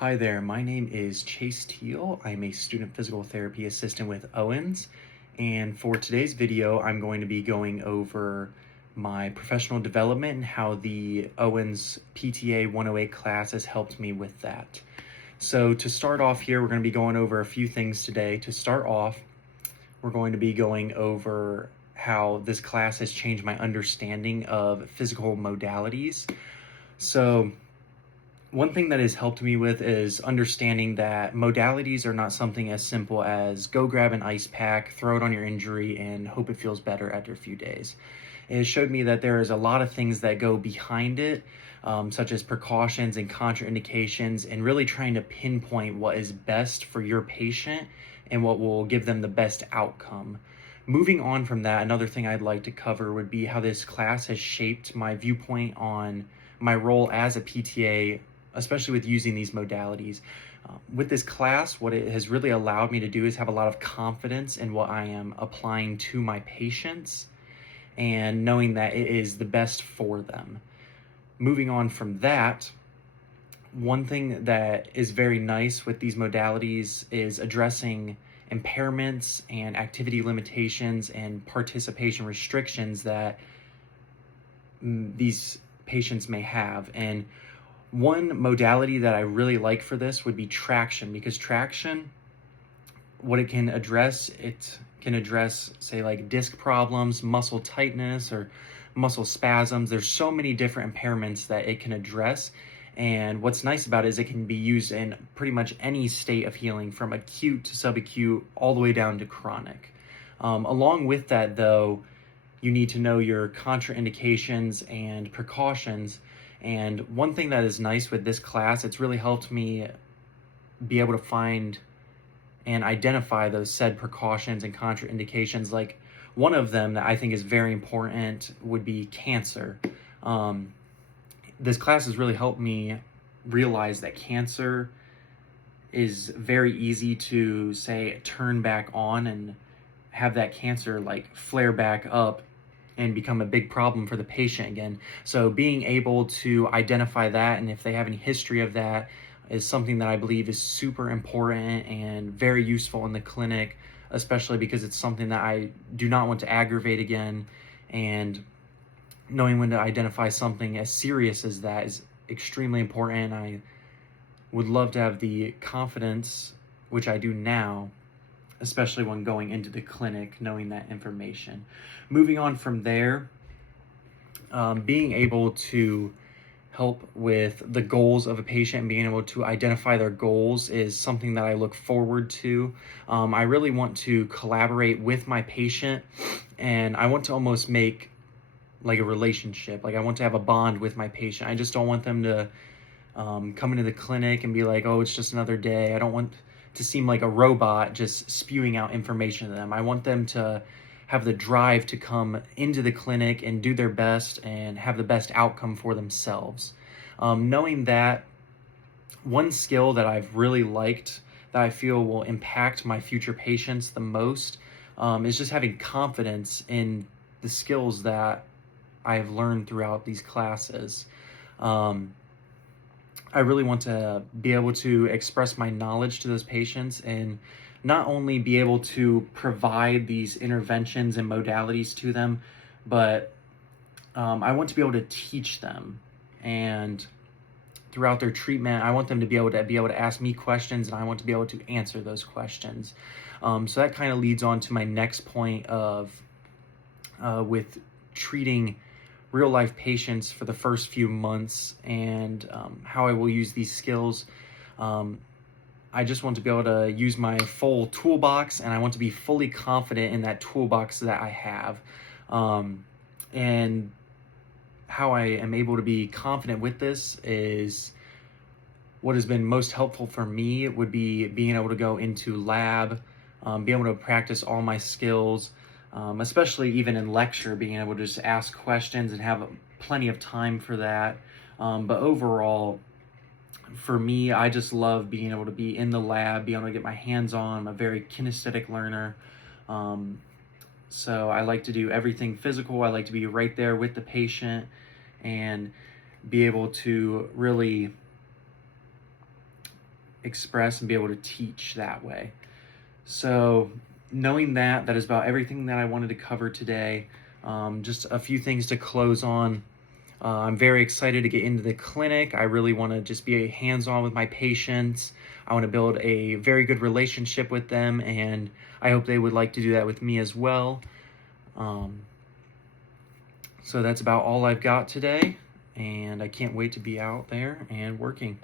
Hi there, my name is Chase Teal. I'm a student physical therapy assistant with Owens. And for today's video, I'm going to be going over my professional development and how the Owens PTA 108 class has helped me with that. So to start off here, we're going to be going over a few things today. To start off, we're going to be going over how this class has changed my understanding of physical modalities. So one thing that has helped me with is understanding that modalities are not something as simple as go grab an ice pack, throw it on your injury, and hope it feels better after a few days. It has showed me that there is a lot of things that go behind it, such as precautions and contraindications, and really trying to pinpoint what is best for your patient and what will give them the best outcome. Moving on from that, another thing I'd like to cover would be how this class has shaped my viewpoint on my role as a PTA, especially with using these modalities. With this class, what it has really allowed me to do is have a lot of confidence in what I am applying to my patients and knowing that it is the best for them. Moving on from that, one thing that is very nice with these modalities is addressing impairments and activity limitations and participation restrictions that these patients may have. And one modality that I really like for this would be traction, because traction, what it can address, say like disc problems, muscle tightness, or muscle spasms. There's so many different impairments that it can address. And what's nice about it is it can be used in pretty much any state of healing, from acute to subacute, all the way down to chronic. Along with that, though, you need to know your contraindications and precautions. And one thing that is nice with this class, it's really helped me be able to find and identify those said precautions and contraindications. Like one of them that I think is very important would be cancer. This class has really helped me realize that cancer is very easy to, say, turn back on and have that cancer like flare back up and become a big problem for the patient again. So being able to identify that, and if they have any history of that, is something that I believe is super important and very useful in the clinic, especially because it's something that I do not want to aggravate again. And knowing when to identify something as serious as that is extremely important. I would love to have the confidence, which I do now, especially when going into the clinic, knowing that information. Moving on from there, being able to help with the goals of a patient and being able to identify their goals is something that I look forward to. I really want to collaborate with my patient, and I want to almost make like a relationship. Like I want to have a bond with my patient. I just don't want them to come into the clinic and be like, oh, it's just another day. I don't want to seem like a robot just spewing out information to them. I want them to have the drive to come into the clinic and do their best and have the best outcome for themselves. Knowing that, one skill that I've really liked that I feel will impact my future patients the most is just having confidence in the skills that I have learned throughout these classes. I really want to be able to express my knowledge to those patients and not only be able to provide these interventions and modalities to them, but I want to be able to teach them. And throughout their treatment, I want them to be able to ask me questions, and I want to be able to answer those questions. So that kind of leads on to my next point of with treating real life patients for the first few months, and how I will use these skills. I just want to be able to use my full toolbox, and I want to be fully confident in that toolbox that I have. And how I am able to be confident with this is what has been most helpful for me would be being able to go into lab, be able to practice all my skills, especially even in lecture, being able to just ask questions and have plenty of time for that. But overall, for me, I just love being able to be in the lab, being able to get my hands on. I'm a very kinesthetic learner. So I like to do everything physical. I like to be right there with the patient and be able to really express and be able to teach that way. So knowing that, that is about everything that I wanted to cover today. Just a few things to close on. I'm very excited to get into the clinic. I really want to just be hands-on with my patients. I want to build a very good relationship with them, and I hope they would like to do that with me as well. So that's about all I've got today, and I can't wait to be out there and working.